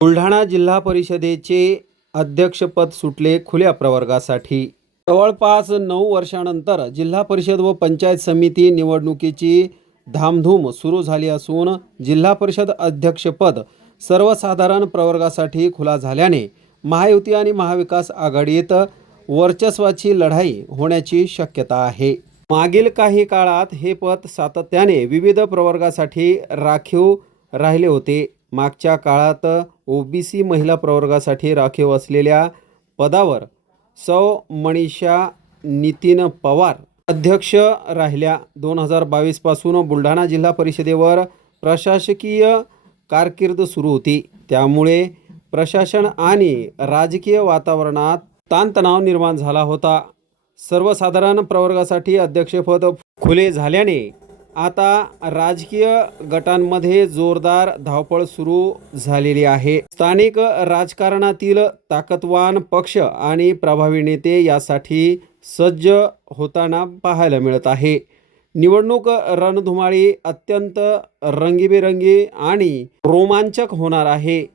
बुलढाणा जिल्हा परिषदेचे अध्यक्षपद सुटले खुल्या प्रवर्गासाठी. जवळपास नऊ वर्षानंतर जिल्हा परिषद व पंचायत समिती निवडणुकीची धामधूम सुरू झाली असून जिल्हा परिषद अध्यक्षपद सर्वसाधारण प्रवर्गासाठी खुला झाल्याने महायुती आणि महाविकास आघाडीत वर्चस्वाची लढाई होण्याची शक्यता आहे. मागील काही काळात हे पद सातत्याने विविध प्रवर्गासाठी राखीव राहिले होते. मागच्या काळात ओबीसी महिला प्रवर्गासाठी राखीव असलेल्या पदावर सौ मनीषा नितीन पवार अध्यक्ष राहिल्या. दोन हजार बावीसपासून बुलढाणा जिल्हा परिषदेवर प्रशासकीय कारकीर्द सुरू होती. त्यामुळे प्रशासन आणि राजकीय वातावरणात ताणतणाव निर्माण झाला होता. सर्वसाधारण प्रवर्गासाठी अध्यक्षपद खुले झाल्याने आता राजकीय गटांमध्ये जोरदार धावपळ सुरू झालेली आहे. स्थानिक राजकारणातील ताकदवान पक्ष आणि प्रभावी नेते यासाठी सज्ज होताना पाहायला मिळत आहे. निवडणूक रणधुमाळी अत्यंत रंगीबेरंगी आणि रोमांचक होणार आहे.